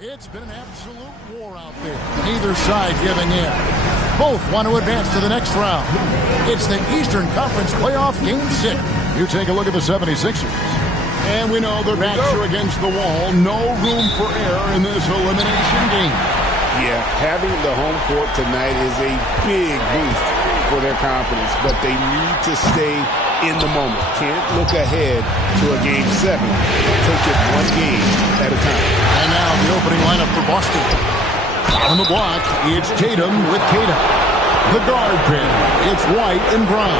It's been an absolute war out there. Neither side giving in. Both want to advance to the next round. It's the Eastern Conference Playoff Game 6. You take a look at the 76ers. And we know their backs are against the wall. No room for error in this elimination game. Yeah, having the home court tonight is a big boost for their confidence, but they need to stay in the moment. Can't look ahead to a Game 7. Take it one game at a time. And now the opening lineup for Boston. On the block, it's Tatum with Tatum. The guard pair, it's White and Brown.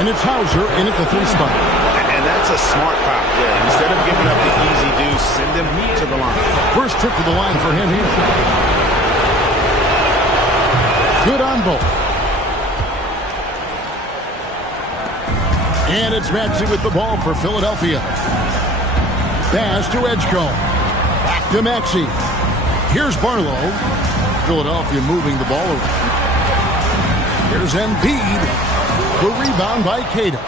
And it's Hauser in at the 3 spot. And that's a smart foul there. Instead of giving up the easy deuce, send him to the line. First trip to the line for him here. Good on both. And it's Maxey with the ball for Philadelphia. Pass to Edgecombe. Back to Maxey. Here's Barlow. Philadelphia moving the ball around. Here's Embiid. The rebound by Cato.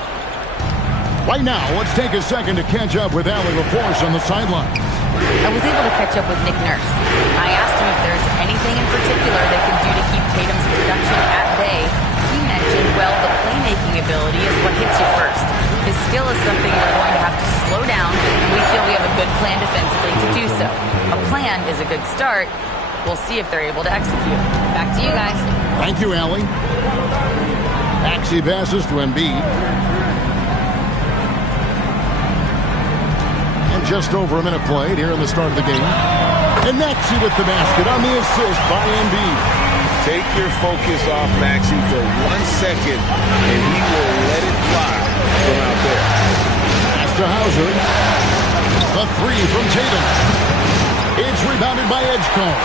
Right now, let's take a second to catch up with Allie LaForce on the sideline. I was able to catch up with Nick Nurse. I asked him if there's anything in particular they can do to keep Tatum's production at bay. He mentioned, well, the playmaking ability is what hits you first. His skill is something you're going to have to slow down, and we feel we have a good plan defensively to do so. A plan is a good start. We'll see if they're able to execute. Back to you guys. Thank you, Allie. Maxey passes to Embiid. And just over a minute played here in the start of the game. And Maxey with the basket on the assist by Embiid. Take your focus off Maxey for 1 second, and he will let it fly from out there. Pass to Hauser. The 3 from Tatum. It's rebounded by Edgecombe.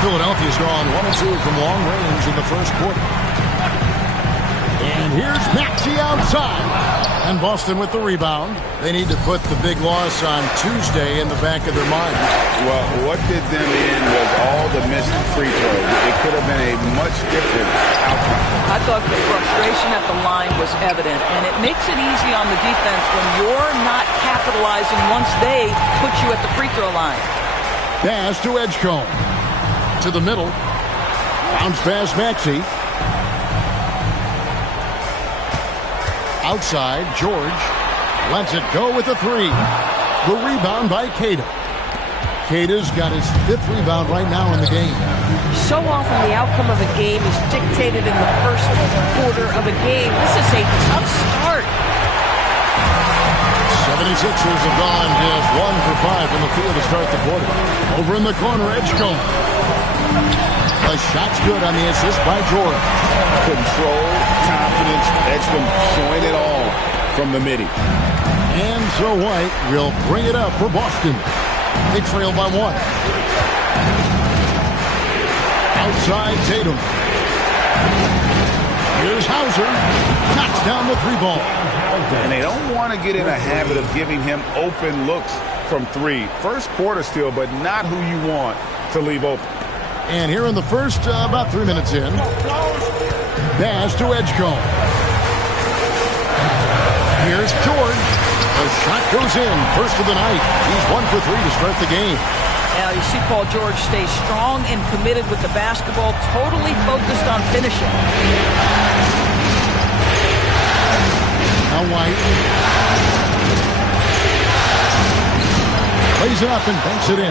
Philadelphia's gone 1-2 from long range in the first quarter. And here's Maxey outside. And Boston with the rebound. They need to put the big loss on Tuesday in the back of their minds. Well, what did them in was all the missed free throws. It could have been a much different outcome. I thought the frustration at the line was evident, and it makes it easy on the defense when you're not capitalizing once they put you at the free throw line. Pass to Edgecombe. To the middle. Bounce pass Maxey. Outside, George lets it go with a 3. The rebound by Cato. Cato's got his 5th rebound right now in the game. So often the outcome of a game is dictated in the first quarter of a game. This is a tough start. 76ers have gone just 1 for 5 from the field to start the quarter. Over in the corner, Edgecombe. The shot's good on the assist by George. Control, confidence, Edgecombe showing it all from the midi. And so White will bring it up for Boston. They trail by 1. Outside Tatum. Here's Hauser. Knocks down the 3-ball. And they don't want to get in a habit of giving him open looks from 3. First quarter still, but not who you want to leave open. And here in the first, about 3 minutes in. Pass to Edgecombe. Here's George. The shot goes in. First of the night. He's 1 for 3 to start the game. Now you see Paul George stay strong and committed with the basketball, totally focused on finishing. Now White. Plays it up and banks it in.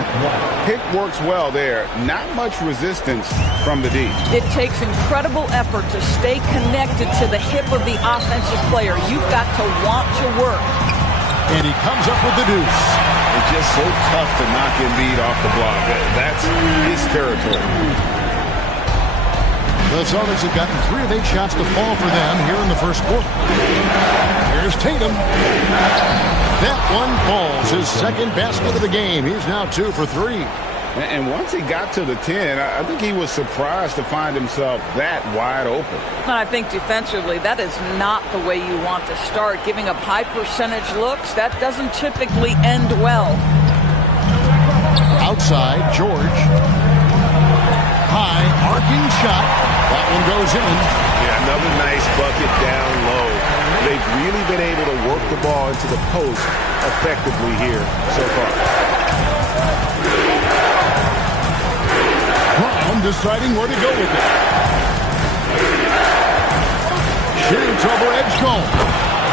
Pick works well there. Not much resistance from the D. It takes incredible effort to stay connected to the hip of the offensive player. You've got to want to work. And he comes up with the deuce. It's just so tough to knock Embiid off the block. That's his territory. The Celtics have gotten 3 of 8 shots to fall for them here in the first quarter. Here's Tatum. That one falls. His 2nd basket of the game. He's now 2 for 3. And once he got to the 10, I think he was surprised to find himself that wide open. And I think defensively, that is not the way you want to start. Giving up high percentage looks, that doesn't typically end well. Outside, George. High, arcing shot. That one goes in. Yeah, another nice bucket down low. They've really been able to work the ball into the post effectively here so far. deciding where to go with it. Shoots over Edgecombe.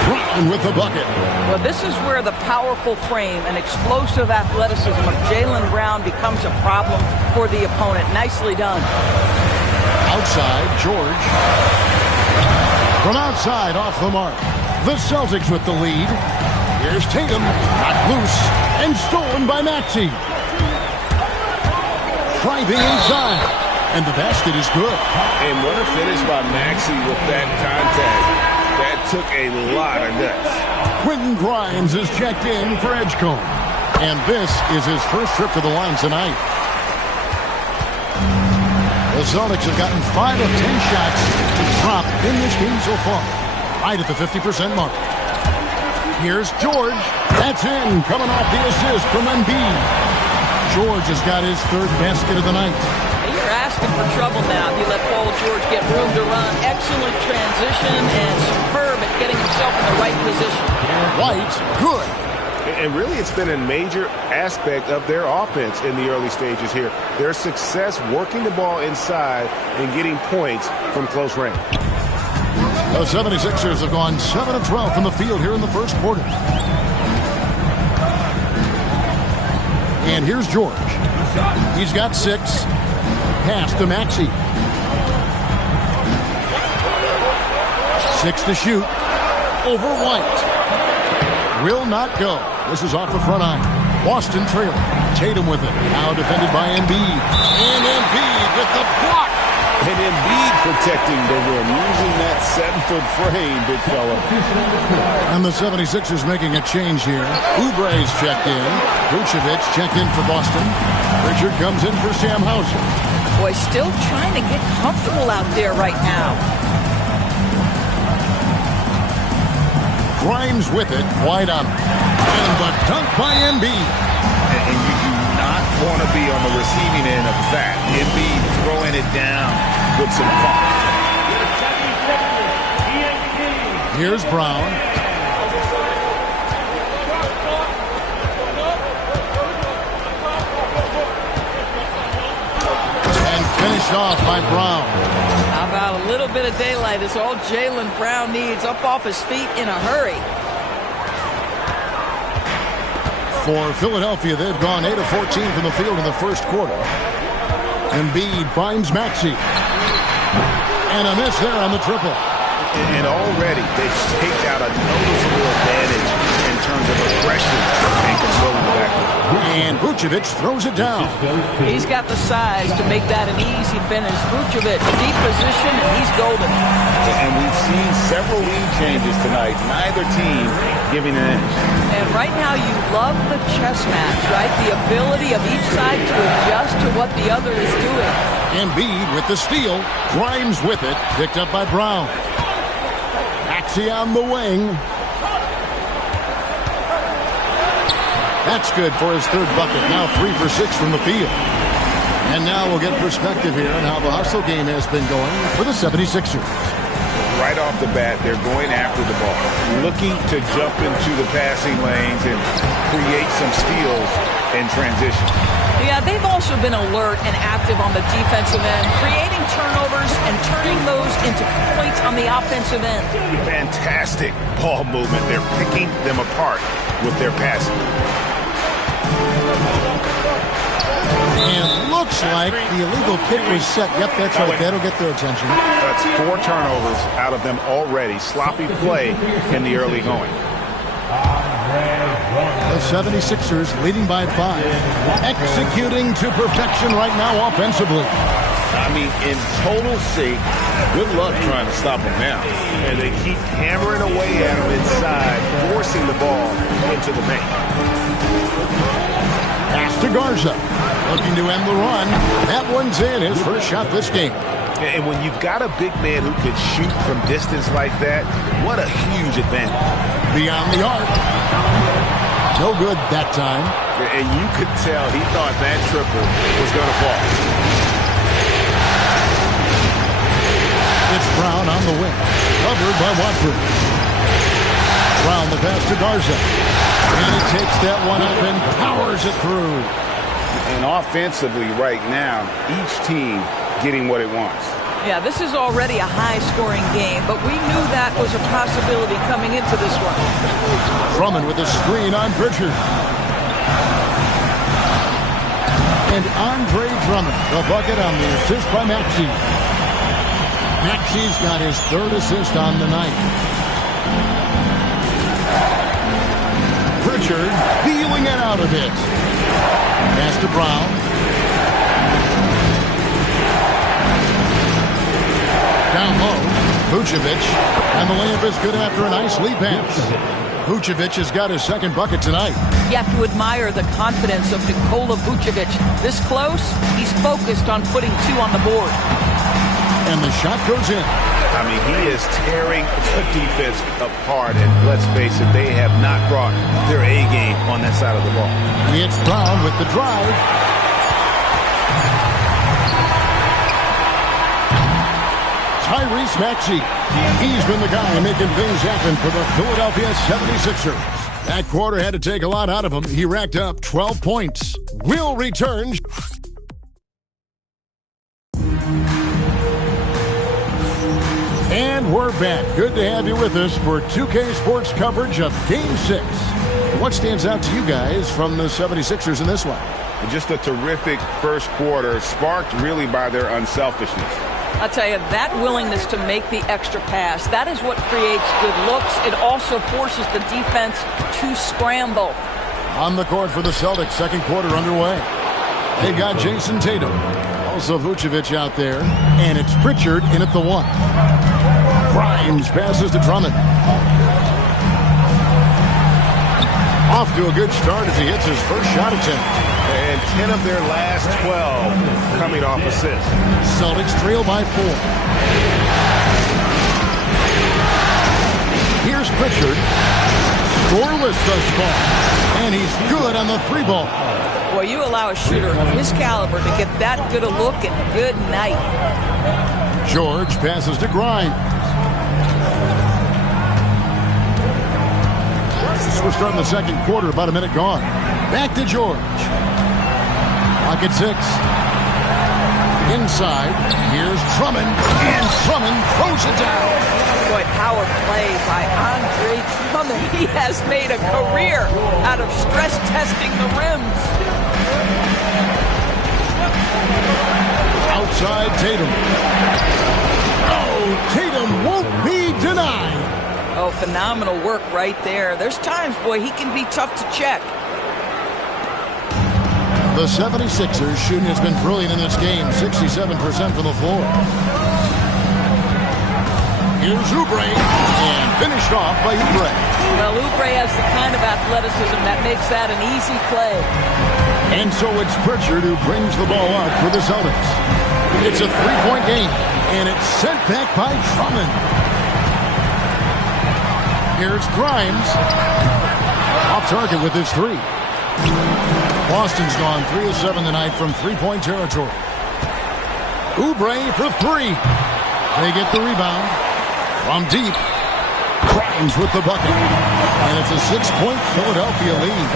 Brown with the bucket. Well, this is where the powerful frame and explosive athleticism of Jaylen Brown becomes a problem for the opponent. Nicely done. Outside, George. From outside, off the mark. The Celtics with the lead. Here's Tatum. Got loose and stolen by Maxey. Driving inside. And the basket is good. And what a finish by Maxey with that contact. That took a lot of guts. Quentin Grimes is checked in for Edgecombe. And this is his first trip to the line tonight. The Celtics have gotten 5 of 10 shots to drop in this game so far. Right at the 50% mark. Here's George. That's in. Coming off the assist from Embiid. George has got his third basket of the night. You're asking for trouble now if you let Paul George get room to run. Excellent transition and superb at getting himself in the right position. White, good. And really, it's been a major aspect of their offense in the early stages here. Their success working the ball inside and getting points from close range. The 76ers have gone 7 of 12 from the field here in the first quarter. And here's George. He's got 6. Pass to Maxey. 6 to shoot. Over White. Will not go. This is off the front iron. Boston trailing. Tatum with it. Now defended by Embiid. And Embiid with the block. And Embiid protecting the rim, using that 7-foot frame, big fella. And the 76ers making a change here. Oubre's checked in. Vucevic checked in for Boston. Richard comes in for Sam Hauser. Boy, still trying to get comfortable out there right now. Grimes with it. White on. And the dunk by Embiid. And you do not want to be on the receiving end of that. Embiid throwing it down with some fun. Here's Brown. And finished off by Brown. How about a little bit of daylight is all Jaylen Brown needs, up off his feet in a hurry. For Philadelphia, they've gone 8 of 14 from the field in the first quarter. Embiid finds Maxey. And a miss there on the triple. And already they've staked out a noticeable advantage in terms of aggression and controlling the backcourt. And Vucevic throws it down. He's got the size to make that an easy finish. Vucevic, deep position, and he's golden. And we've seen several lead changes tonight. Neither team giving an inch. And right now you love the chess match, right? The ability of each side to adjust to what the other is doing. Embiid with the steal. Grimes with it. Picked up by Brown. Maxey on the wing. That's good for his third bucket. Now 3 for 6 from the field. And now we'll get perspective here on how the hustle game has been going for the 76ers. Right off the bat, they're going after the ball, looking to jump into the passing lanes and create some steals in transition. Yeah, they've also been alert and active on the defensive end, creating turnovers and turning those into points on the offensive end. Fantastic ball movement. They're picking them apart with their passing. And looks like the illegal kick was set. Yep, that's right. That'll get their attention. That's 4 turnovers out of them already. Sloppy play in the early going. The 76ers leading by 5. Executing to perfection right now offensively. I mean, in total shape, good luck trying to stop them now. And they keep hammering away at him inside, forcing the ball into the paint. Pass to Garza. Looking to end the run. That one's in. His first shot this game. And when you've got a big man who could shoot from distance like that, what a huge advantage. Beyond the arc. No good that time. And you could tell he thought that triple was going to fall. It's Brown on the wing. Covered by Watford. Brown the pass to Garza. And he takes that one up and powers it through. And offensively right now, each team getting what it wants. Yeah, this is already a high-scoring game, but we knew that was a possibility coming into this one. Drummond with a screen on Pritchard. And Andre Drummond, the bucket on the assist by Maxey. Maxey's got his third assist on the night. Pritchard feeling it out a bit. Pass to Brown. Down low, Vucevic, and the layup is good after a nice lead pass. Vucevic has got his second bucket tonight. You have to admire the confidence of Nikola Vucevic. This close, he's focused on putting two on the board. And the shot goes in. I mean, he is tearing the defense apart, and let's face it, they have not brought their A game on that side of the ball. It's Brown with the drive. Tyrese Maxey. He's been the guy making things happen for the Philadelphia 76ers. That quarter had to take a lot out of him. He racked up 12 points. We'll return. And we're back. Good to have you with us for 2K Sports coverage of Game 6. What stands out to you guys from the 76ers in this one? Just a terrific first quarter, sparked really by their unselfishness. I'll tell you, that willingness to make the extra pass, that is what creates good looks. It also forces the defense to scramble. On the court for the Celtics, second quarter underway. They've got Jason Tatum. Also Vucevic out there. And it's Pritchard in at the one. Grimes passes to Drummond. Off to a good start as he hits his first shot attempt. And 10 of their last 12 coming off assists. Celtics trail by 4. Here's Pritchard. Scoreless thus far. And he's good on the three ball. Boy, you allow a shooter of his caliber to get that good a look and good night. George passes to Grimes. We're starting the second quarter, about a minute gone. Back to George. Pocket 6. Inside. Here's Drummond. And Drummond throws it down. Boy, power play by Andre Drummond. He has made a career out of stress testing the rims. Outside Tatum. Oh, Tatum won't be denied. Oh, phenomenal work right there. There's times, boy, he can be tough to check. The 76ers shooting has been brilliant in this game, 67% from the floor. Here's Oubre, and finished off by Oubre. Well, Oubre has the kind of athleticism that makes that an easy play. And so it's Pritchard who brings the ball up for the Celtics. It's a three-point game, and it's sent back by Drummond. Here's Grimes. Off target with his three. Boston's gone 3 of 7 tonight from three-point territory. Oubre for three. They get the rebound from deep. Grimes with the bucket. And it's a 6-point Philadelphia lead.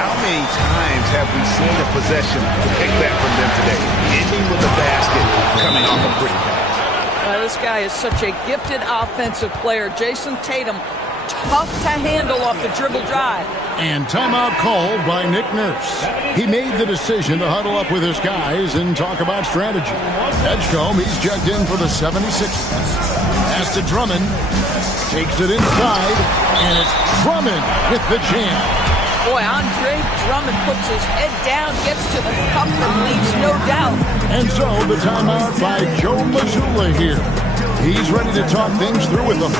How many times have we seen a possession like that from them today? Ending with a basket, coming off a pretty pass. This guy is such a gifted offensive player. Jason Tatum, tough to handle off the dribble drive. And timeout called by Nick Nurse. He made the decision to huddle up with his guys and talk about strategy. Edgecombe, he's checked in for the 76ers. Pass to Drummond. Takes it inside. And it's Drummond with the jam. Boy, Andre Drummond puts his head down, gets to the cup, and leaves no doubt. And so the timeout by Joe Mazzulla here. He's ready to talk things through with them.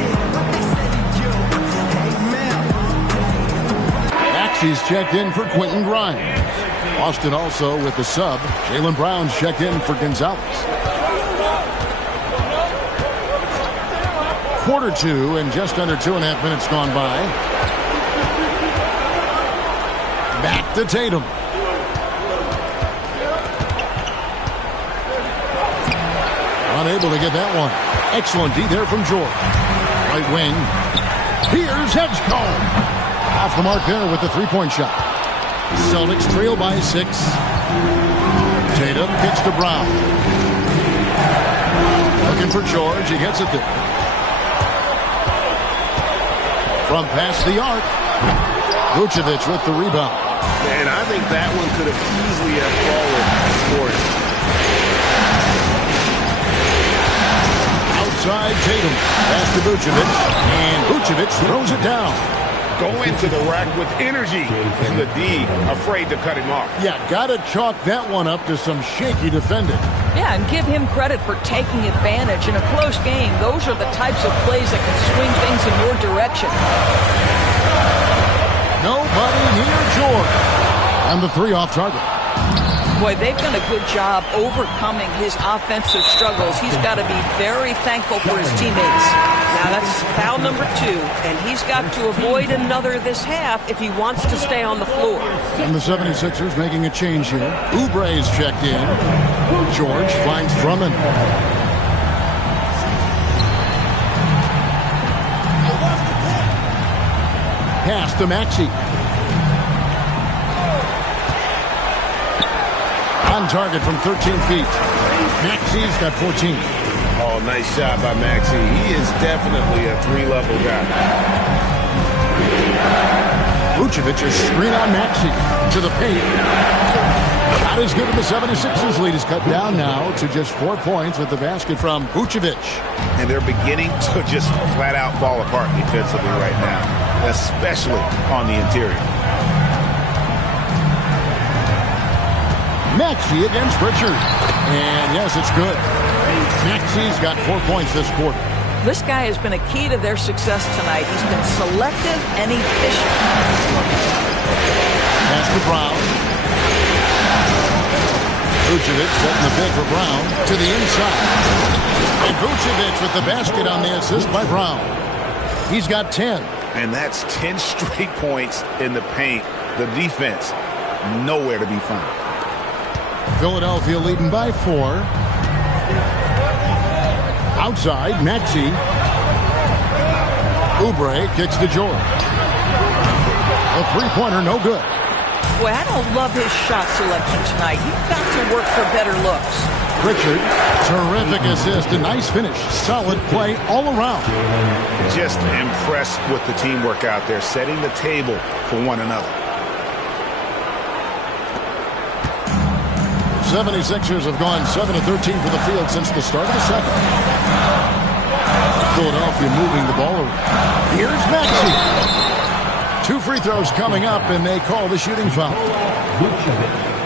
He's checked in for Quentin Grimes. Boston also with the sub. Jaylen Brown's checked in for Gonzalez. Quarter 2 and just under 2.5 minutes gone by. Back to Tatum. Unable to get that one. Excellent D there from George. Right wing. Here's Edgecombe. Off the mark there with the three-point shot. Celtics trail by 6. Tatum gets to Brown. Looking for George. He gets it there. From past the arc. Vucevic with the rebound. And I think that one could have easily have fallen for him. Outside Tatum. Pass to Vucevic. And Vucevic throws it down. Going to the rack with energy. And the D afraid to cut him off. Yeah, got to chalk that one up to some shaky defending. Yeah, and give him credit for taking advantage. In a close game, those are the types of plays that can swing things in your direction. Nobody near George. And the three off target. Boy, they've done a good job overcoming his offensive struggles. He's got to be very thankful for his teammates. Now that's foul number 2, and he's got to avoid another this half if he wants to stay on the floor. And the 76ers making a change here. Oubre's checked in. George finds Drummond. Pass to Maxey. On target from 13 feet. Maxey's got 14. Oh, nice shot by Maxey. He is definitely a three-level guy. Vucevic is screen on Maxey to the paint. Not as good, and the 76ers lead is cut down now to just 4 points with the basket from Vucevic. And they're beginning to just flat-out fall apart defensively right now, especially on the interior. Maxey against Pritchard. And yes, it's good. Maxey's got 4 points this quarter. This guy has been a key to their success tonight. He's been selective and efficient. Pass to Brown. Vucevic setting the pick for Brown to the inside. And Vucevic with the basket on the assist by Brown. He's got 10. And that's 10 straight points in the paint. The defense, nowhere to be found. Philadelphia leading by 4. Outside, Maxey. Oubre kicks to George. A three-pointer, no good. Boy, I don't love his shot selection tonight. You've got to work for better looks. Pritchard, terrific assist, a nice finish. Solid play all around. Just impressed with the teamwork out there, setting the table for one another. 76ers have gone 7 of 13 for the field since the start of the second. Philadelphia moving the ball around. Here's Maxey. 2 free throws coming up, and they call the shooting foul.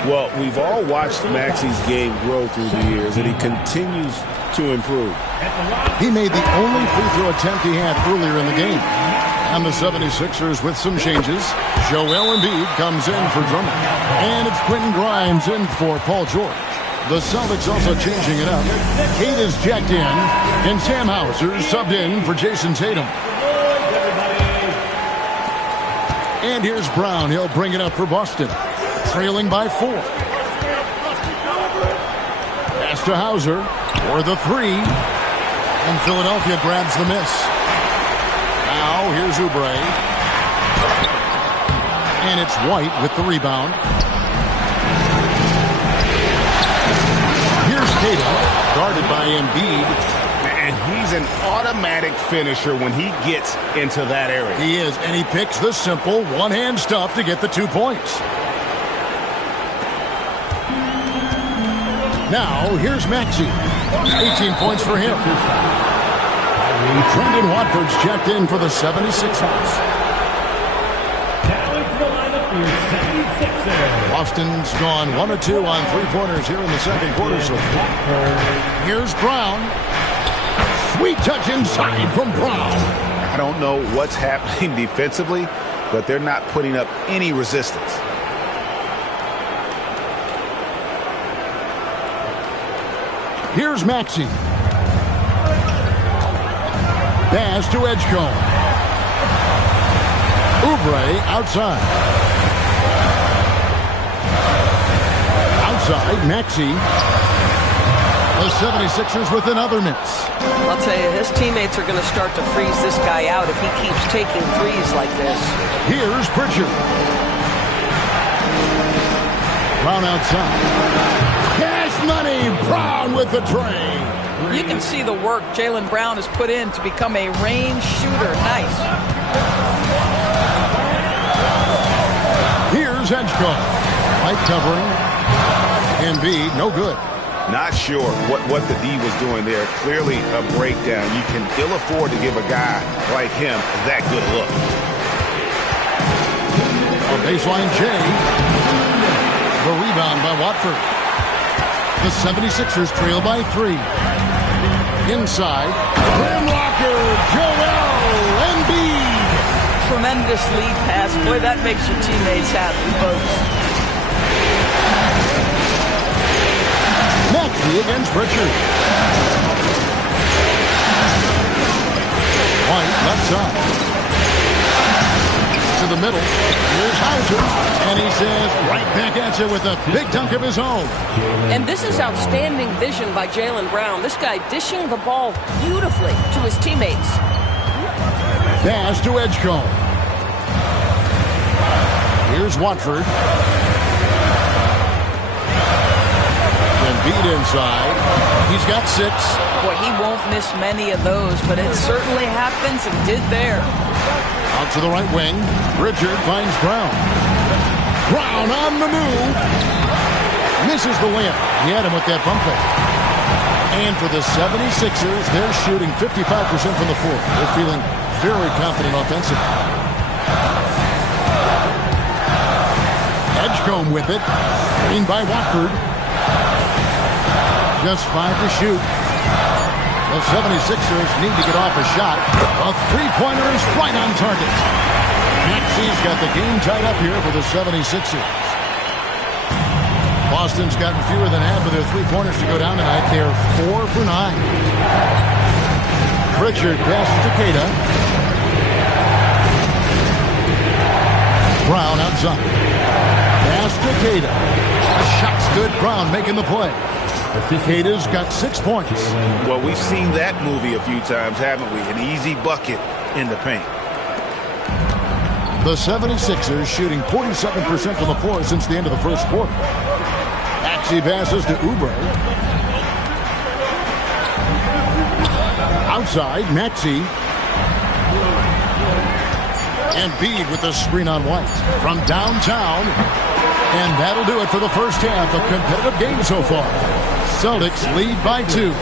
Well, we've all watched Maxey's game grow through the years, and he continues to improve. He made the only free throw attempt he had earlier in the game. And the 76ers with some changes. Joel Embiid comes in for Drummond. And it's Quentin Grimes in for Paul George. The Celtics also changing it up. Kate is checked in, and Sam Hauser subbed in for Jason Tatum. And here's Brown. He'll bring it up for Boston. Trailing by 4. Pass to Hauser for the 3. And Philadelphia grabs the miss. Now here's Oubre. And it's White with the rebound. Here's Tatum, guarded by Embiid. And he's an automatic finisher when he gets into that area. He is, and he picks the simple one-hand stuff to get the 2 points. Now, here's Maxey. 18 points for him. Trendon Watford's checked in for the 76ers. Boston's gone 1 of 2 on 3-pointers here in the second quarter. So here's Brown. Sweet touch inside from Brown. I don't know what's happening defensively, but they're not putting up any resistance. Here's Maxey. Pass to Edgecombe. Oubre outside. Outside, Maxey. The 76ers with another miss. I'll tell you, his teammates are going to start to freeze this guy out if he keeps taking threes like this. Here's Pritchard. Brown outside. Cash money. Brown with the tray. You can see the work Jaylen Brown has put in to become a range shooter. Nice. Here's Edgecombe. Light covering. Embiid, no good. Not sure what the D was doing there. Clearly a breakdown. You can ill afford to give a guy like him that good look. On baseline, Jay. The rebound by Watford. The 76ers trail by 3. Inside. Rim blocker, Joel Embiid. Tremendous lead pass. Boy, that makes your teammates happy, folks. Maxey against Richard. White left side. To the middle. Here's Hauser. And he says, right back at you with a big dunk of his own. And this is outstanding vision by Jaylen Brown. This guy dishing the ball beautifully to his teammates. Pass to Edgecombe. Here's Watford. Beat inside. He's got 6. Boy, he won't miss many of those, but it certainly happens and did there. Out to the right wing. Richard finds Brown. Brown on the move. Misses the layup. He had him with that bump fake. And for the 76ers, they're shooting 55% from the floor. They're feeling very confident offensively. Edgecombe with it. Screened by Watford. Just 5 to shoot. The 76ers need to get off a shot. A three-pointer is right on target. Maxey's got the game tied up here for the 76ers. Boston's gotten fewer than half of their three-pointers to go down tonight. They're 4 for 9. Pritchard passes to Queta. Brown outside. Pass to Queta. A shot's good. Brown making the play. Queta's got 6 points. Well, we've seen that movie a few times, haven't we? An easy bucket in the paint. The 76ers shooting 47% from the floor since the end of the first quarter. Maxey passes to Oubre. Outside, Maxey. Embiid with the screen on White from downtown. And that'll do it for the first half. A competitive game so far. Celtics lead by 2.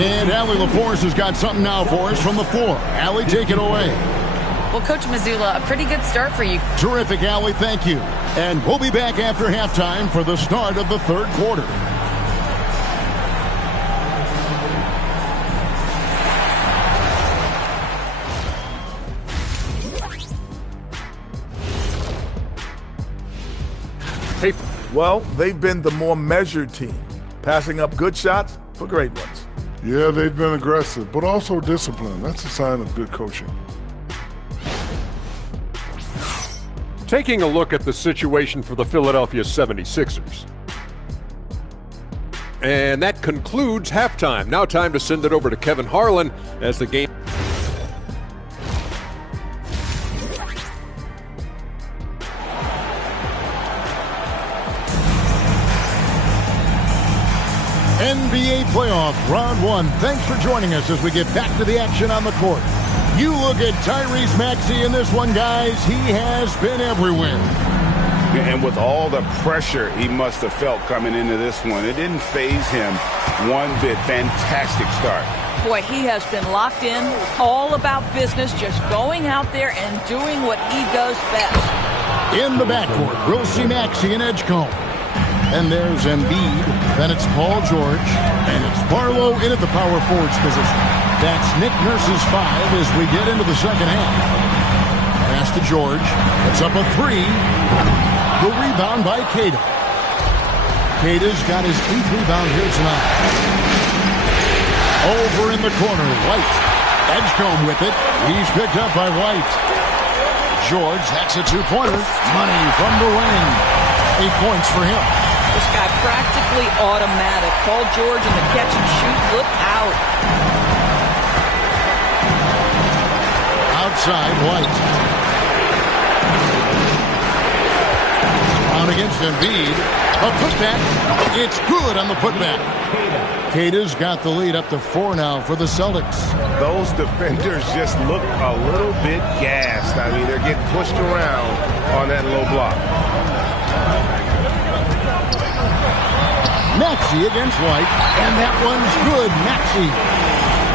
And Allie LaForce has got something now for us from the floor. Allie, take it away. Well, Coach Missoula, a pretty good start for you. Terrific, Allie. Thank you. And we'll be back after halftime for the start of the third quarter. Well, they've been the more measured team, passing up good shots for great ones. Yeah, they've been aggressive, but also disciplined. That's a sign of good coaching. Taking a look at the situation for the Philadelphia 76ers. And that concludes halftime. Now time to send it over to Kevin Harlan as the game. NBA playoff round 1. Thanks for joining us as we get back to the action on the court. You look at Tyrese Maxey in this one, guys. He has been everywhere. And with all the pressure he must have felt coming into this one, it didn't faze him one bit. Fantastic start. Boy, he has been locked in, all about business, just going out there and doing what he does best. In the backcourt, we'll see Maxey and Edgecombe. And there's Embiid. Then it's Paul George. And it's Barlow in at the power forwards position. That's Nick Nurse's 5 as we get into the second half. Pass to George. It's up a 3. The rebound by Queta. Queta's got his 8th rebound here tonight. Over in the corner, White. Edgecombe with it. He's picked up by White. George, that's a 2-pointer. Money from the wing. 8 points for him. This guy practically automatic. Paul George in the catch and shoot. Look out. Outside, White. Brown against Embiid. A putback. It's good on the putback. Keita's got the lead up to 4 now for the Celtics. Those defenders just look a little bit gassed. I mean, they're getting pushed around on that low block. Maxey against White, and that one's good.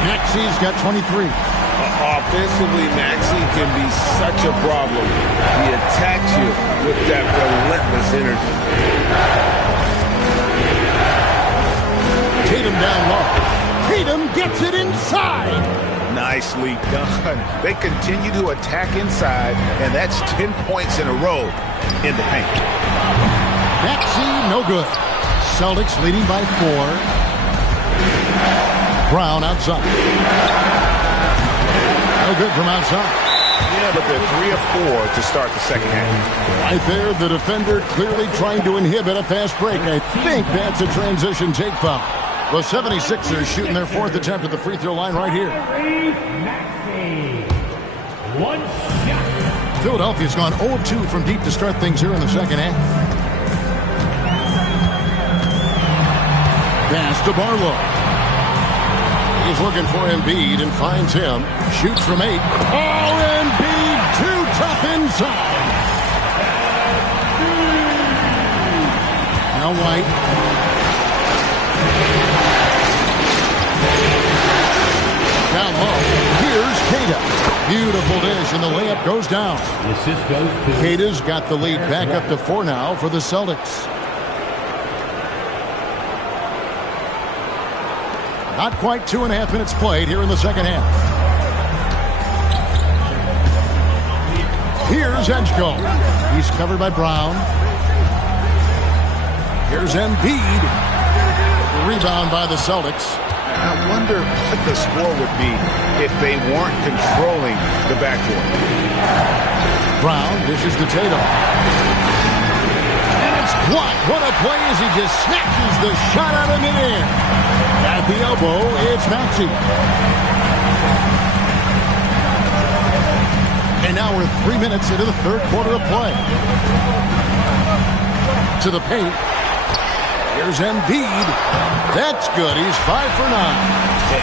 Maxey's got 23. Offensively, Maxey can be such a problem. He attacks you with that relentless energy. Tatum down low. Tatum gets it inside. Nicely done. They continue to attack inside, and that's 10 points in a row in the paint. Maxey, no good. Celtics leading by 4. Brown outside. No good from outside. Yeah, but they're 3 of 4 to start the second half. Right there, the defender clearly trying to inhibit a fast break. I think that's a transition take foul. The 76ers shooting their 4th attempt at the free throw line right here. Philadelphia's gone 0 of 2 from deep to start things here in the second half. Pass to Barlow. He's looking for Embiid and finds him. Shoots from 8. Oh, Embiid too tough inside. Now White. Down low. Here's Keita. Beautiful dish, and the layup goes down. Keita's got the lead back up to 4 now for the Celtics. Not quite 2.5 minutes played here in the second half. Here's Edgecombe. He's covered by Brown. Here's Embiid. The rebound by the Celtics. I wonder what the score would be if they weren't controlling the backcourt. Brown dishes to Tatum. And it's blocked. What a play as he just snatches the shot out of midair. At the elbow, it's Maxey. And now we're 3 minutes into the third quarter of play. To the paint. Here's Embiid. That's good. He's 5 for 9.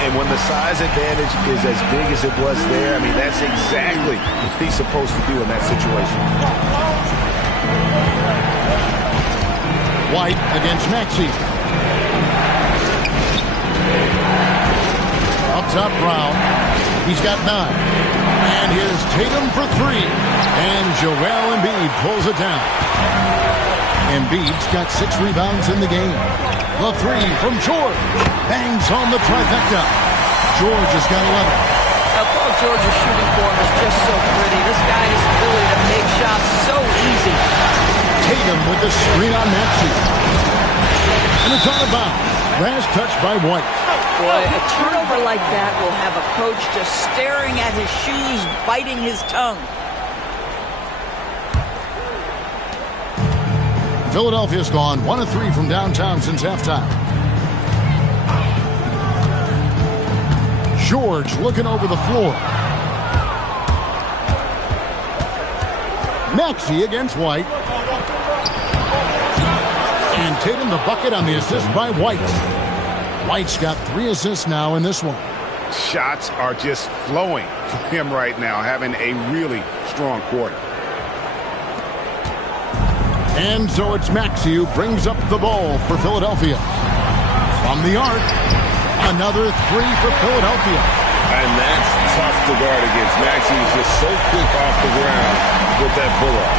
And when the size advantage is as big as it was there, I mean, that's exactly what he's supposed to do in that situation. White against Maxey. Up top, Brown. He's got 9. And here's Tatum for 3. And Joel Embiid pulls it down. Embiid's got 6 rebounds in the game. The 3 from George. Bangs home the trifecta. George has got 11. Paul George's shooting form is just so pretty. This guy has the ability to make shots so easy. Tatum with the screen on Maxey. And it's out of bounds. Last touch by White. Boy, a turnover like that will have a coach just staring at his shoes, biting his tongue. Philadelphia's gone 1 of 3 from downtown since halftime. George looking over the floor. Maxey against White. And Tatum the bucket on the assist by White. White's got 3 assists now in this one. Shots are just flowing for him right now, having a really strong quarter. And so it's Maxey who brings up the ball for Philadelphia. From the arc, another 3 for Philadelphia. And that's tough to guard against. Maxey is just so quick off the ground with that pull-up.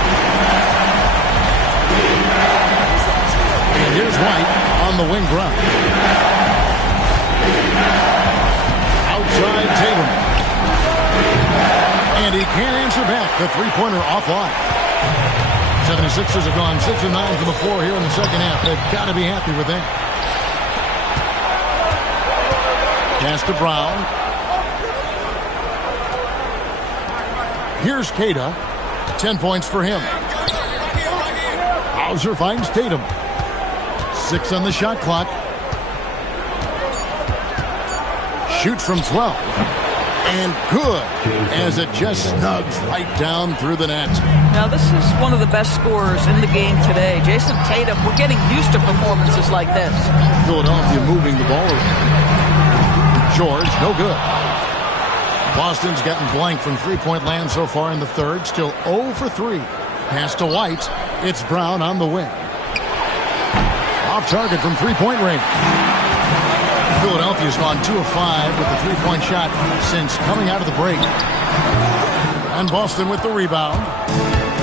And here's White on the wing ground. Outside Tatum. And he can't answer back. The three-pointer offline. 76ers have gone 6 of 9 from the floor here in the second half. They've got to be happy with that. Pass to Brown. Here's Keita. 10 points for him. Hauser finds Tatum. 6 on the shot clock. Shoots from 12. And good, as it just snugs right down through the net. Now, this is one of the best scorers in the game today. Jason Tatum, we're getting used to performances like this. Philadelphia moving the ball around. George, no good. Boston's gotten blank from three-point land so far in the third. Still 0 for 3. Pass to White. It's Brown on the wing. Off target from three-point range. Philadelphia's gone 2 of 5 with the three-point shot since coming out of the break. And Boston with the rebound.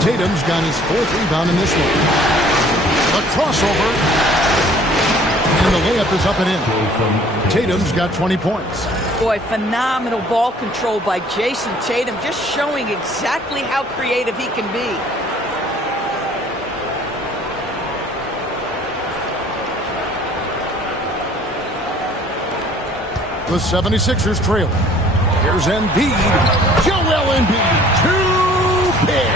Tatum's got his 4th rebound in this one. A crossover. And the layup is up and in. Tatum's got 20 points. Boy, phenomenal ball control by Jason Tatum, just showing exactly how creative he can be. The 76ers trail. Here's Embiid. Joel Embiid. Too big.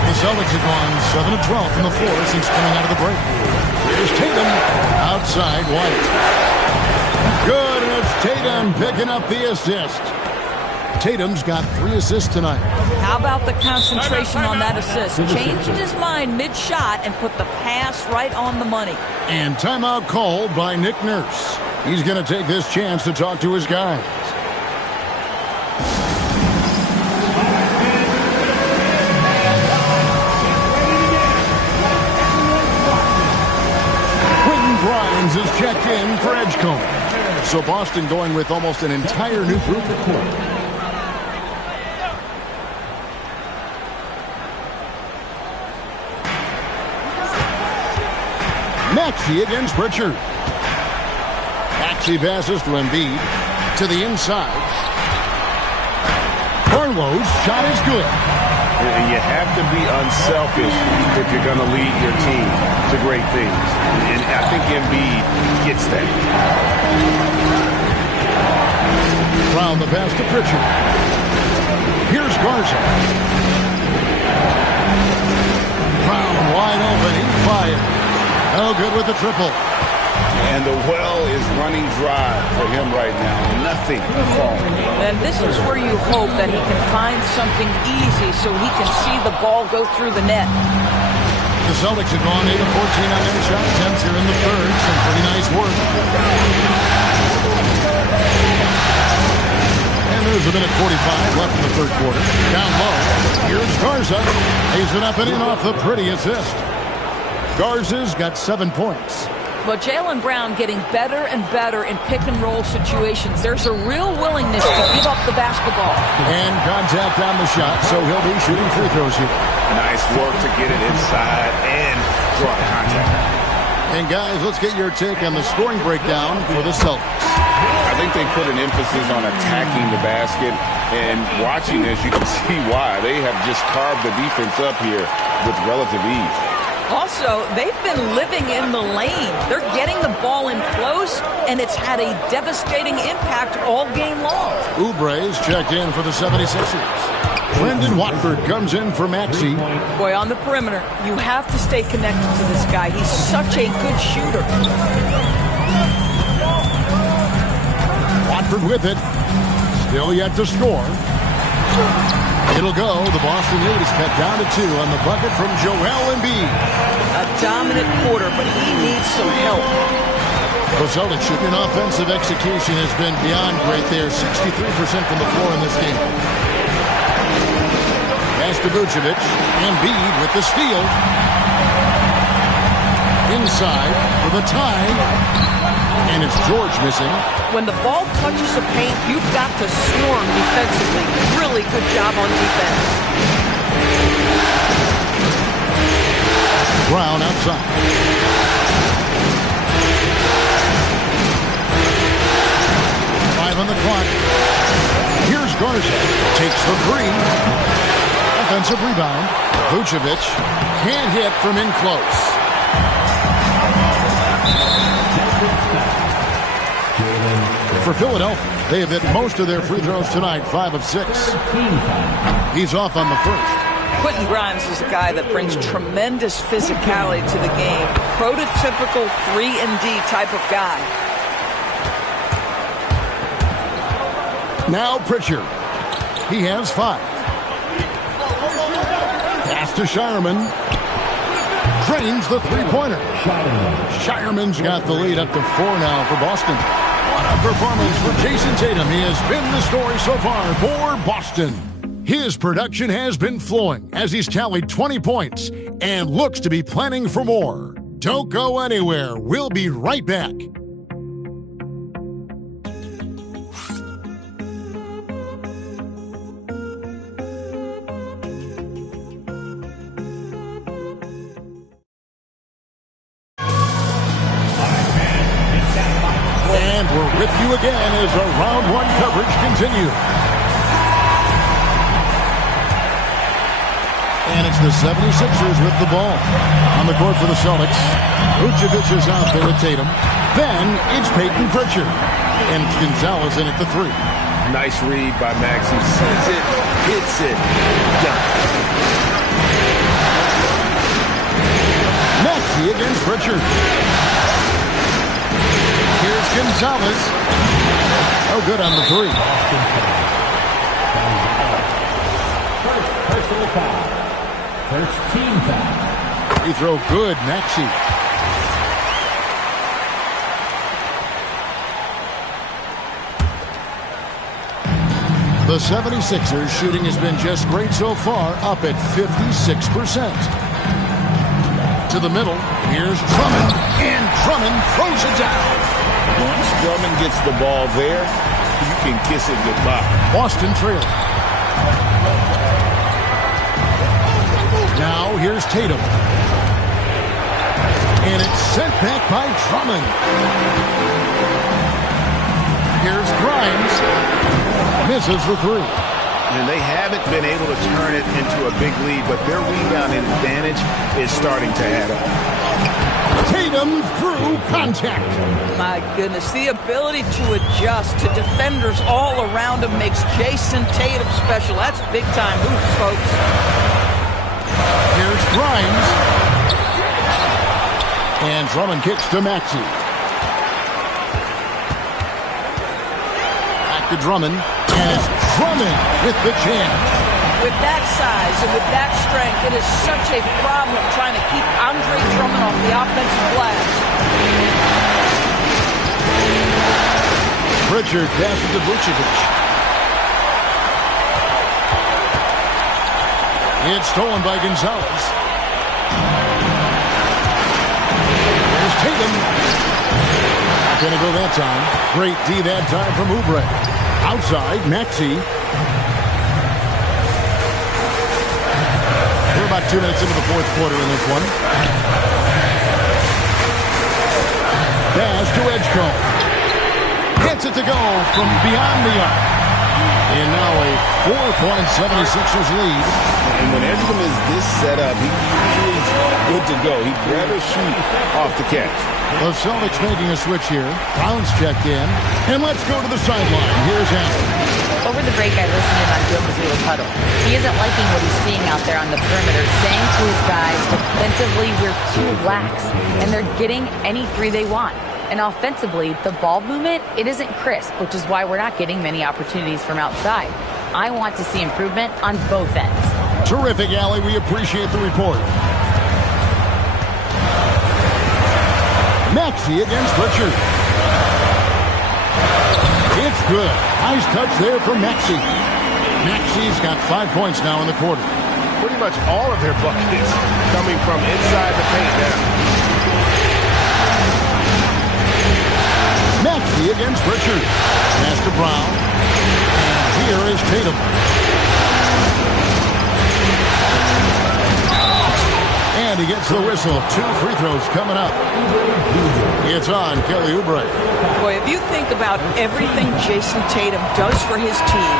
The Celtics have gone 7 of 12 from the floor since coming out of the break. Here's Tatum. Outside White. Good, and it's Tatum picking up the assist. Tatum's got 3 assists tonight. How about the concentration on that assist? Changed his mind mid-shot and put the pass right on the money. And timeout called by Nick Nurse. He's going to take this chance to talk to his guys. Quentin Grimes is checked in for Edgecombe. So Boston going with almost an entire new group at court. Maxey against Pritchard. Maxey passes to Embiid. To the inside. Barlow's shot is good. And you have to be unselfish if you're going to lead your team to great things. And I think Embiid gets that. Brown the pass to Pritchard. Here's Garza. Brown wide open. He fired. Oh, good with the triple. And the well is running dry for him right now. Nothing falling. And this is where you hope that he can find something easy so he can see the ball go through the net. The Celtics have gone 8 of 14 on their shot attempts here in the third. Some pretty nice work. And there's a minute 45 left in the third quarter. Down low. Here's Garza. Lays it up and in off the pretty assist. Garza's got 7 points. But Jaylen Brown getting better and better in pick-and-roll situations. There's a real willingness to give up the basketball. And contact on the shot, so he'll be shooting free throws here. Nice work to get it inside and draw contact. And guys, let's get your take on the scoring breakdown for the Celtics. I think they put an emphasis on attacking the basket, and watching this, you can see why. They have just carved the defense up here with relative ease. Also, they've been living in the lane. They're getting the ball in close, and it's had a devastating impact all game long. Oubre's checked in for the 76ers. Brendan Watford comes in for Maxey. Boy, on the perimeter, you have to stay connected to this guy. He's such a good shooter. Watford with it. Still yet to score. It'll go. The Boston lead is cut down to 2 on the bucket from Joel Embiid. A dominant quarter, but he needs some help. The Celtics shooting offensive execution has been beyond great there. 63% from the floor in this game. Pass to Vucevic. Embiid with the steal. Inside for the tie. And it's George missing. When the ball touches the paint, you've got to swarm defensively. Really good job on defense. Brown outside. Five on the clock. Here's Garza. Takes the 3. Offensive rebound. Vucevic can't hit from in close. For Philadelphia, they have hit most of their free throws tonight, 5 of 6. He's off on the first. Quentin Grimes is a guy that brings tremendous physicality to the game. Prototypical 3-and-D type of guy. Now Pritchard. He has 5. Pass to Shireman. Drains the three-pointer. Shireman's got the lead up to 4 now for Boston. What a performance for Jason Tatum. He has been the story so far for Boston. His production has been flowing as he's tallied 20 points and looks to be planning for more. Don't go anywhere. We'll be right back. And we're with you again as our round 1 coverage continues. And it's the 76ers with the ball. On the court for the Celtics. Vucevic is out there with Tatum. Then it's Peyton Pritchard. And it's Gonzalez in at the 3. Nice read by Max. He sees it, hits it, done. Maxey against Pritchard. Here's Gonzalez. Oh, good on the 3. Personal foul. First team foul. Free throw good, Maxey. The 76ers shooting has been just great so far, up at 56%. To the middle, here's Drummond, and Drummond throws it down. Once Drummond gets the ball there, you can kiss it goodbye. Boston trailing. Now here's Tatum. And it's sent back by Drummond. Here's Grimes. Misses the 3. And they haven't been able to turn it into a big lead, but their rebounding advantage is starting to add up. Tatum through contact. My goodness, the ability to adjust to defenders all around him makes Jason Tatum special. That's big-time hoops, folks. Here's Grimes. And Drummond kicks to Maxey. Back to Drummond. And it's Drummond with the jam. With that size and with that strength, it is such a problem trying to keep Andre Drummond off the offensive glass. Pritchard passes to Vucevic. It's stolen by Gonzalez. There's Tatum. Not going to go that time. Great D that time from Oubre. Outside, Maxey. We're about 2 minutes into the 4th quarter in this one. Pass to Edgecombe. Gets it to go from beyond the arc. And now a 4-76ers lead. And when Edgecombe is this set up, he's usually good to go. He'd rather shoot off the catch. The Celtics making a switch here. Brown's checked in. And let's go to the sideline. Here's Allen. Over the break, I listened in on Joe Mazzulla's huddle. He isn't liking what he's seeing out there on the perimeter, saying to his guys, defensively, we're too lax, and they're getting any 3 they want. And offensively, the ball movement, it isn't crisp, which is why we're not getting many opportunities from outside. I want to see improvement on both ends. Terrific, Allie. We appreciate the report. Maxey against Pritchard. It's good. Nice touch there from Maxey. Maxey's got 5 points now in the quarter. Pretty much all of their buckets coming from inside the paint now. Maxey against Pritchard. Pass to Brown. And here is Tatum. And he gets the whistle. 2 free throws coming up. It's on Kelly Oubre. Boy, if you think about everything Jason Tatum does for his team,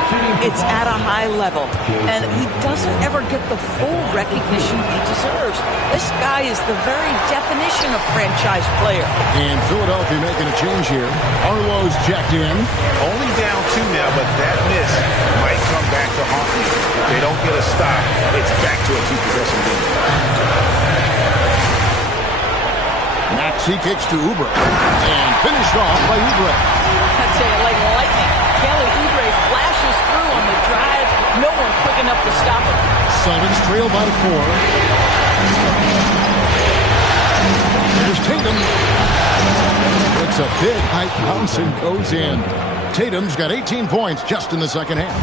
it's at a high level. And he doesn't ever get the full recognition he deserves. This guy is the very definition of franchise player. And Philadelphia making a change here. Arlo's checked in. Only down 2 now, but that miss might come back to haunt them. If they don't get a stop, it's back to a 2-possession game. Maxey kicks to Oubre. And finished off by Oubre. I'd say like lightning. Kelly Oubre flashes through on the drive. No one quick enough to stop him. Celtics trail by 4. Here's Tatum. It's a big high bounce and goes in. Tatum's got 18 points just in the second half.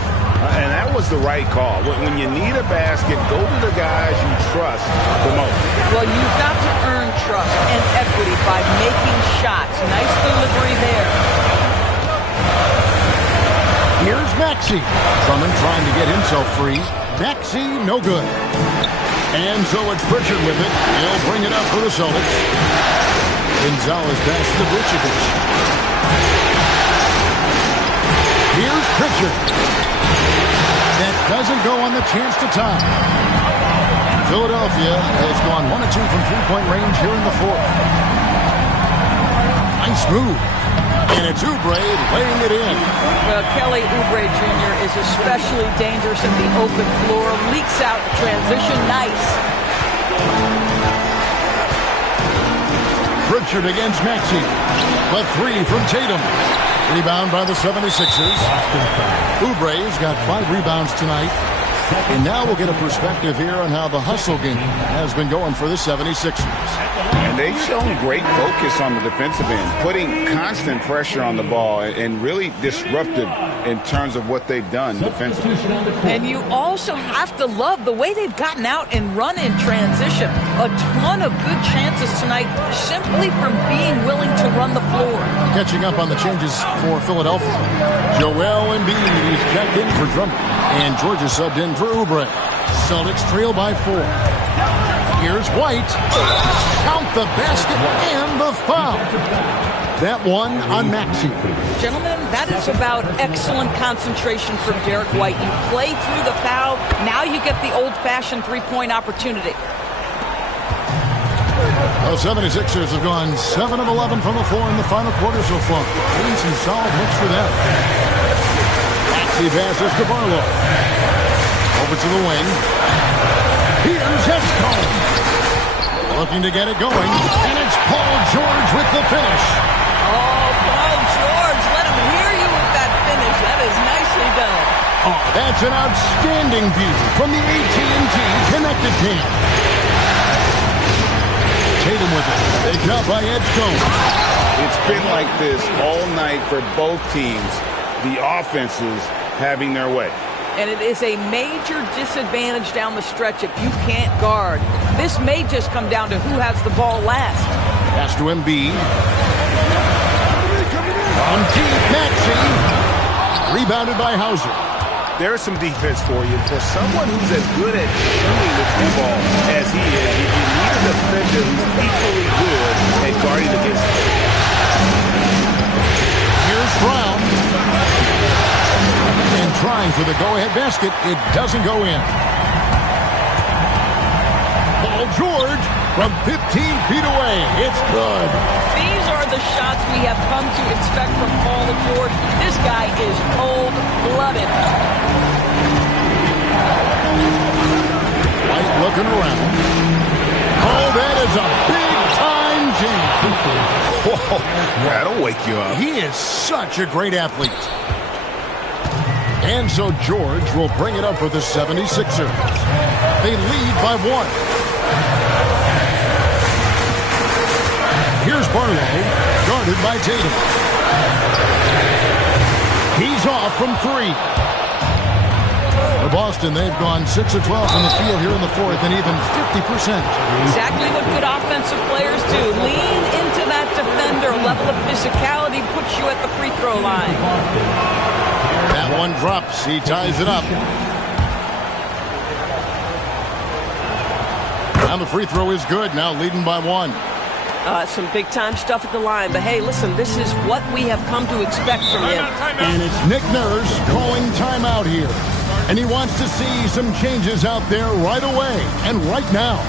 And that was the right call. When you need a basket, go to the guys you trust the most. Well, you've got to earn trust and equity by making shots. Nice delivery there. Here's Maxey. Drummond trying to get himself free. Maxey, no good. And so it's Pritchard with it. He'll bring it up for the Celtics. Gonzalez pass to Vucevic. Here's Pritchard. That doesn't go on the chance to tie. Philadelphia has gone 1 of 2 from three-point range here in the fourth. Nice move. And it's Oubre laying it in. Well, Kelly Oubre Jr. is especially dangerous at the open floor. Leaks out transition. Nice. Pritchard against Maxey. The 3 from Tatum. Rebound by the 76ers. Oubre's got 5 rebounds tonight. And now we'll get a perspective here on how the hustle game has been going for the 76ers. And they've shown great focus on the defensive end, putting constant pressure on the ball and really disruptive in terms of what they've done defensively. And you also have to love the way they've gotten out and run in transition. A ton of good chances tonight simply from being willing to run the floor. Catching up on the changes for Philadelphia. Joel Embiid is checked in for Drummond. And Georgia subbed in for Oubre. Celtics trail by 4. Here's White. Count the basket and the foul. That one on Maxey. Gentlemen, that is about excellent concentration from Derek White. You play through the foul. Now you get the old-fashioned three-point opportunity. The 76ers have gone 7 of 11 from the floor in the final quarter so far. Getting some solid hits for them. Maxey passes to Barlow. Over to the wing. Here's Edgecombe. Looking to get it going. And it's Paul George with the finish. Oh, Paul George, let him hear you with that finish. That is nicely done. Oh, that's an outstanding view from the AT&T Connected Team. Tatum with it. Picked up by Edgecombe. It's been like this all night for both teams. The offenses having their way. And it is a major disadvantage down the stretch if you can't guard. This may just come down to who has the ball last. Pass to Embiid. On deep, Maxey. Rebounded by Hauser. There's some defense for you. For someone who's as good at shooting the true ball as he is, you need a defender who's equally good at guarding against him. Here's Brown. And trying for the go-ahead basket. It doesn't go in. Paul George from 15 feet away. It's good. These are the shots we have come to expect from Paul George. This guy is cold-blooded. White looking around. Oh, that is a big-time jam. Whoa, that'll wake you up. He is such a great athlete. And so George will bring it up for the 76ers. They lead by 1. Here's Barlow, guarded by Tatum. He's off from 3. For Boston, they've gone 6 of 12 from the field here in the fourth and even 50%. Exactly what good offensive players do. Lean into that defender. Level of physicality puts you at the free throw line. That one drops. He ties it up. And the free throw is good. Now leading by 1. Some big-time stuff at the line. But, hey, listen, this is what we have come to expect from him. And it's Nick Nurse calling timeout here. And he wants to see some changes out there right away and right now.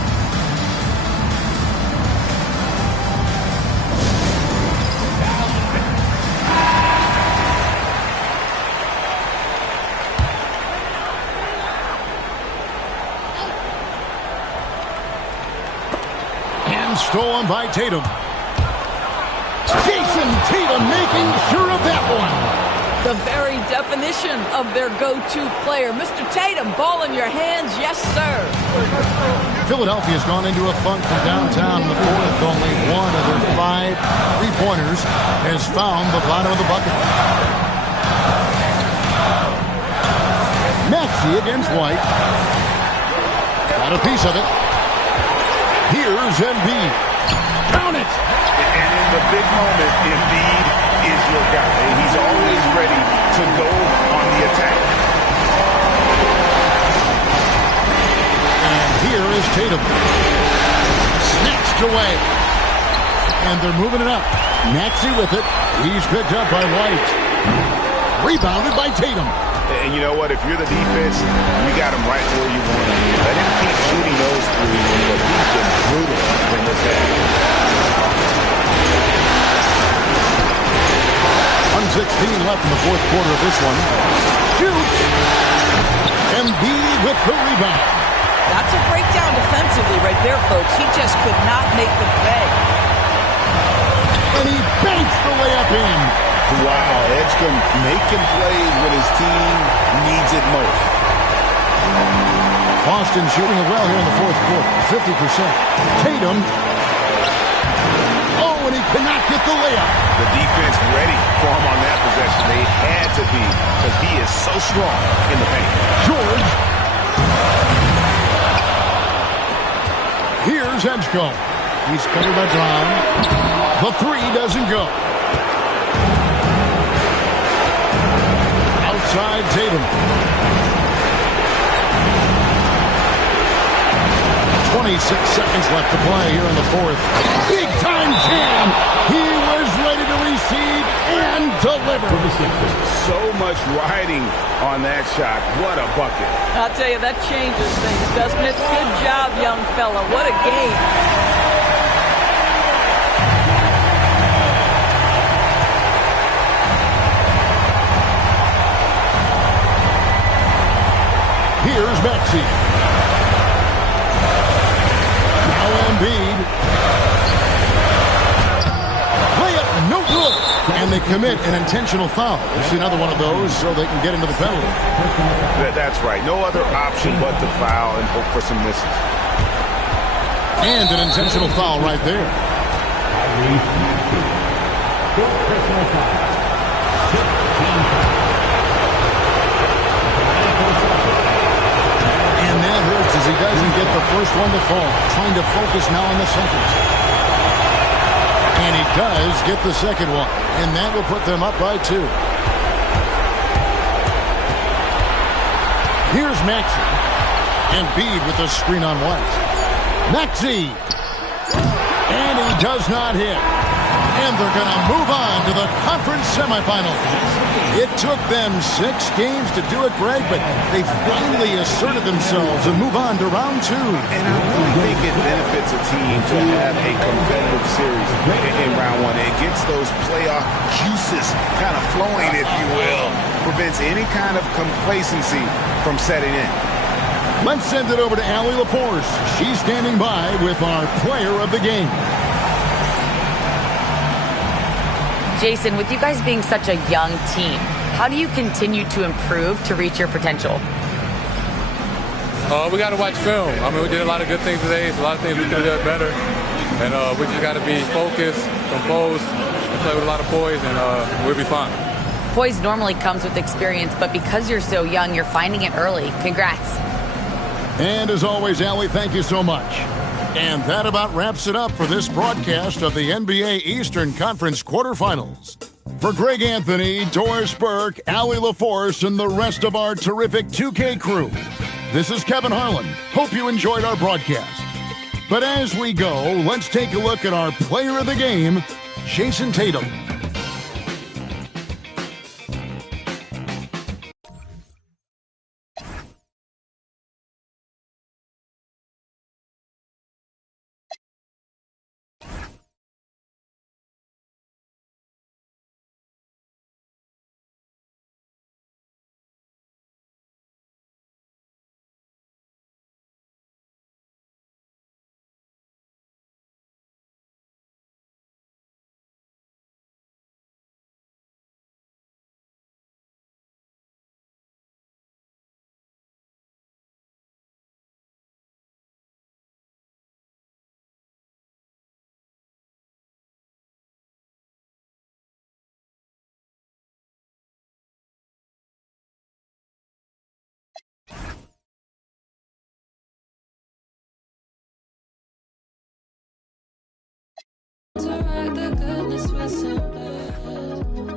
Stolen by Tatum. Jason Tatum making sure of that one. The the very definition of their go-to player. Mr. Tatum, ball in your hands, yes, sir. Philadelphia's gone into a funk from downtown in the fourth. Only one of their 5 3-pointers has found the bottom of the bucket. Maxey against White. Got a piece of it. Here's Embiid. Count it! And in the big moment, Embiid is your guy. He's always ready to go on the attack. And here is Tatum. Snatched away. And they're moving it up. Maxey with it. He's picked up by White. Rebounded by Tatum. And you know what? If you're the defense, you got him right where you want him. Let him keep shooting those threes because he's been brutal in this half. 1:16 left in the fourth quarter of this one. Shoots. Embiid with the rebound. That's a breakdown defensively right there, folks. He just could not make the pay. And he banks the layup in. Wow, Edgecombe making plays when his team needs it most. Boston shooting it well here in the fourth quarter. 50%. Tatum. Oh, and he cannot get the layup. The defense ready for him on that possession. They had to be because he is so strong in the paint. George. Here's Edgecombe. He's covered by Brown. The 3 doesn't go. Outside Tatum. 26 seconds left to play here in the fourth. Big time jam. He was ready to receive and deliver. So much riding on that shot. What a bucket. I'll tell you, that changes things, doesn't it? Good job, young fella. What a game. Here's Maxey. Now Embiid. Layup, no good. And they commit an intentional foul. We'll see another one of those so they can get into the penalty. That's right. No other option but to foul and hope for some misses. And an intentional foul right there. Personal foul. 16 foul. And that hurts as he doesn't get the first one to fall. Trying to focus now on the second. And he does get the second one. And that will put them up by 2. Here's Maxey. Embiid with the screen on White. Maxey. And he does not hit. And they're going to move on to the conference semifinals. It took them 6 games to do it, Greg, but they finally asserted themselves and move on to round 2. And I really think it benefits a team to have a competitive series in round 1. It gets those playoff juices kind of flowing, if you will. Prevents any kind of complacency from setting in. Let's send it over to Allie LaForce. She's standing by with our player of the game. Jason, with you guys being such a young team, how do you continue to improve to reach your potential? We got to watch film. I mean, we did a lot of good things today. So a lot of things we could have done better. And we just got to be focused, composed, and play with a lot of poise, and we'll be fine. Poise normally comes with experience, but because you're so young, you're finding it early. Congrats. And as always, Allie, thank you so much. And that about wraps it up for this broadcast of the NBA Eastern Conference quarterfinals. For Greg Anthony, Doris Burke, Allie LaForce, and the rest of our terrific 2K crew, this is Kevin Harlan. Hope you enjoyed our broadcast. But as we go, let's take a look at our player of the game, Jason Tatum. want this feel so bad.